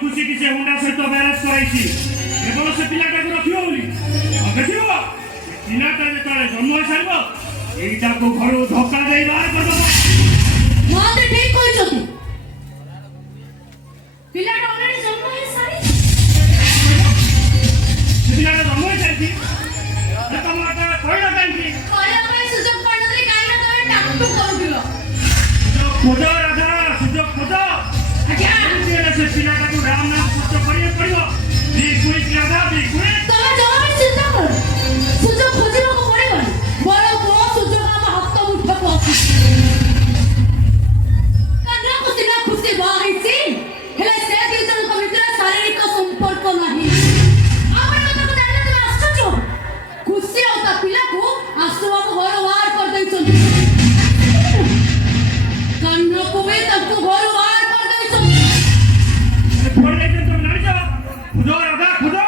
खुशी किसी हुंडा सहित बैलेंस कराई केवल से पिलाटा को रखियो बोली देखियो पिलाटा जेतले जन्म हो सारबो एटा को घर धक्का देई बाहर कर दो माते ठीक कहि छथि पिलाटा ऑलरेडी जन्म हो सारी पिलाटा जन्म हो सारी ए तमाटा कोइला कांकी कोइला पे सुजोग पडले काई ना तमे टाकटू करूदिलो खोजो राजा सुजोग खोजो आज्ञा से पिलाटा को राम नाम सत्य करिए पड़ियो be quick Raja be quick तमे जवाब चिंता कर सुजोग खोजिबो को पड़िबो बड़ को सुजोग हम हफ्त मुठ को आसी कन्या को सिना खुशी बाहिसी हेले से दी जन को भितर शारीरिक संपर्क नाही आवर कथा को जानले तुम आश्चर्य खुशी होता पिला को आसुआ को घर वार कर दैछन कन्या को वे तक को घर वार कर दैछन छोड़ दे तुम लड़ जाओ खुदो राजा खुदो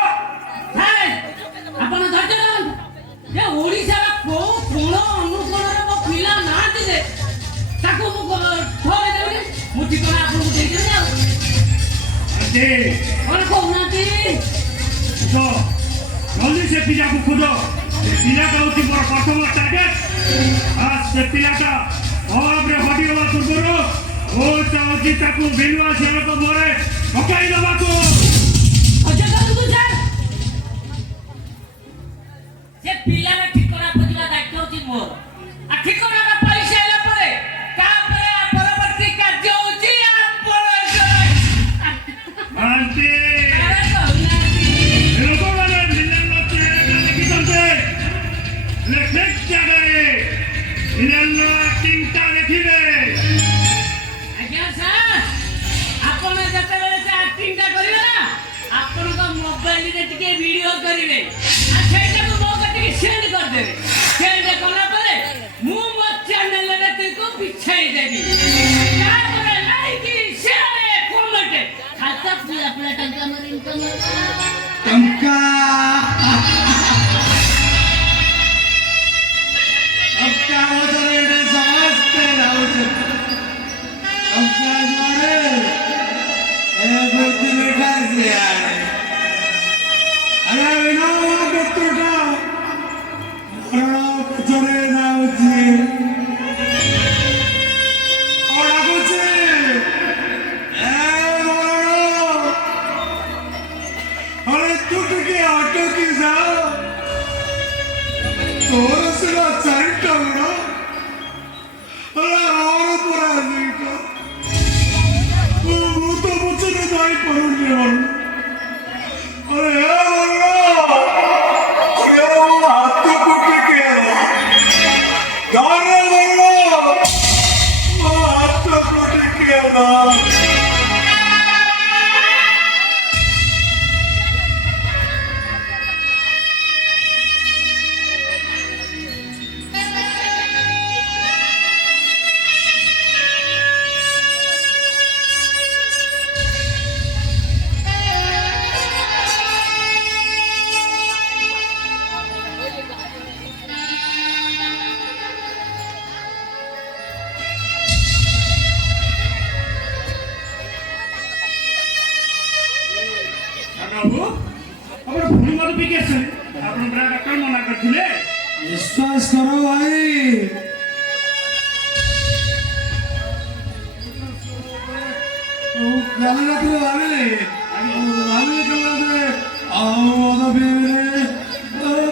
है अपन धरजन ये ओडिसा को कोण अनुकोण को पिला ना दिले ताको मु थोड़े देबे मु ठिकाना आपन को देई दे दे और को ना दे तो जल्दी से पिला को खुदो पिला का होती बड़ प्रथम टारगेट आज से पिला का और रे हडी वाला तुरगरो ओ चाची ताको बेलवा से को मोरे पकाई दबा को अच्छा कर तू जा से पिला रे ठिकाना खोजला दायित्व होती मोर आ ठिकाना रे पैसा आला परे का परे परवर्ती कार्य होती आपन मानते अरे कहना लोगों वाले मिलन लोटे लिखी संते लेख जगह मिलन तीनटा देखिबे आज्ञा सर आपण जतबेले से एक्टिंग ता करिवे ना आपण को मोबाइल रे टिके वीडियो करिवे आ सेटा को मो कटे सेंड कर देबे सेंड करला परे मु मो चैनल रे तुको पिछाई देबी का करे लाइक शेयर कमेंट खाता पूरा पूरा टंका मर इनकम टंका अब क्या हो रहा है समझते रहो अब क्या मारे ए बुद्धि बेटा से यार अरे विनो बेटा अरे कुचरे ना उठी और आगो से ए मोरो अरे टूट के ऑटो की जाओ तोर से ना साइड ना अरे और पूरा नहीं का वो तो मुझे नहीं दाई पड़ने वाला अरे अरे वो हाथ को टिके गाने बोलो वो हाथ को टिके ना बाबू हमर भूल मत भी कैसे अपन बड़ा डॉक्टर मना करथिले विश्वास करो भाई ओ गाली ना तू आवे आवे कहले आओ ओदा बेरे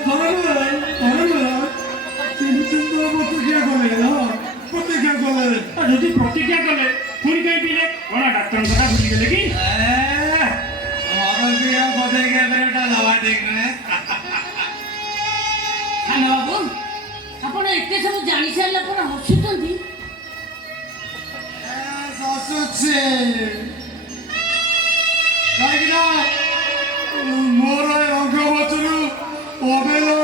थोड़ा चिंता मत क्या करे ना प्रतिज्ञा करे যদি প্রতিজ্ঞা কলে পুনি কই দিলে ওরা ডাক্তার কথা ভুলি গেলে কি और भी आप बताएंगे बेटा दवा देख रहे हैं खाना बाबू आपण एते सब जानि सारला पर हसुतंती ससुचे काईना मोर अंग वचन अबेलो